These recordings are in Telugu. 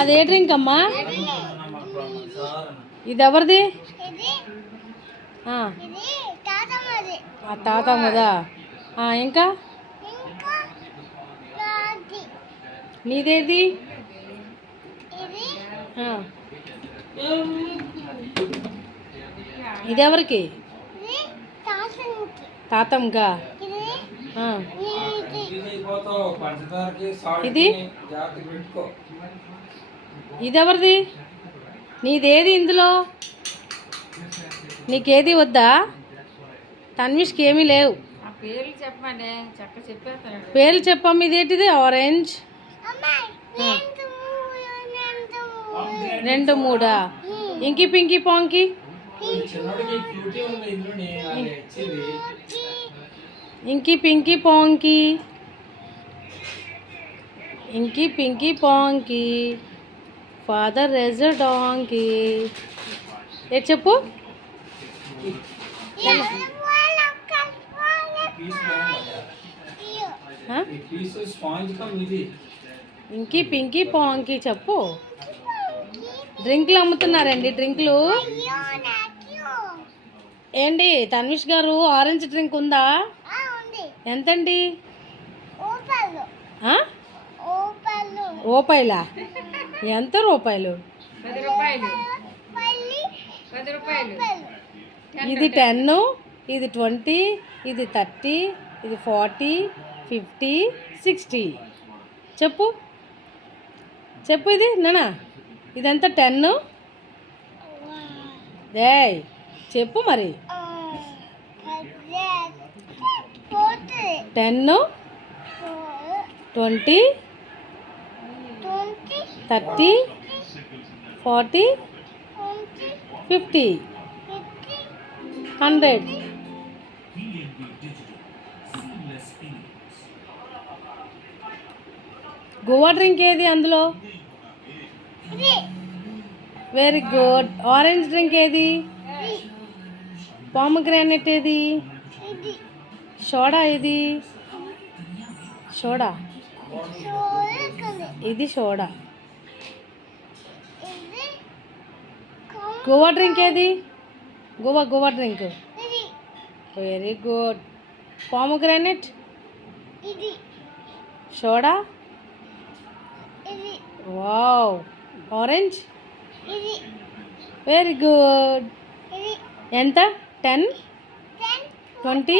అదే డ్రింక్ అమ్మా? ఇది ఎవరిది? తాతమ్మదా? ఇంకా నీదేది? ఇది ఎవరికి? తాతమ్మగా. ఇది ఇదెవరిది? నీదేది ఇందులో? నీకేది వద్దా? తన్విష్కి ఏమీ లేవు. పేర్లు చెప్పమ్మ. ఇదేంటిది? ఆరెంజ్. 2 3 ఇంకి pinky ponky. Inky pinky ponky. Inky pinky ponky. Father రెజ్ డాంకీ. ఏ చెప్పు? ఇంకి పింకి పాంకి చెప్పు. డ్రింక్లు అమ్ముతున్నారండి. డ్రింక్లు ఏంటి తన్విష్ గారు? ఆరెంజ్ డ్రింక్ ఉందా? ఎంతండి? రూపాయలా? ఎంత రూపాయలు? 10 రూపాయలు. ఇది 10, ఇది 20, ఇది 30, ఇది 40, 50, 60. చెప్పు చెప్పు. ఇది నానా ఇదంతా 10. ఏయ్ చెప్పు మరి. 10, 20, 30, 40, 50, 100. గోవా డ్రింక్ ఏది అందులో? Very good. ఆరెంజ్ డ్రింక్ ఏది? పామగ్రానైట్ ఏది? సోడా ఏది? సోడా. ఇది సోడా. గోవా డ్రింక్ ఏది? Goa drink. Very good. Pomegranate. Soda. Wow. Orange. Very good. ఎంత? 10, 20,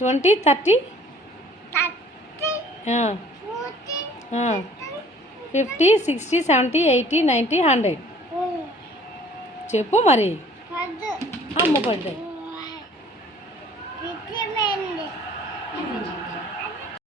30, 50, 60, 70, 80, 90, 100. చెప్పు మరి. అమ్మ పడ్డాయి.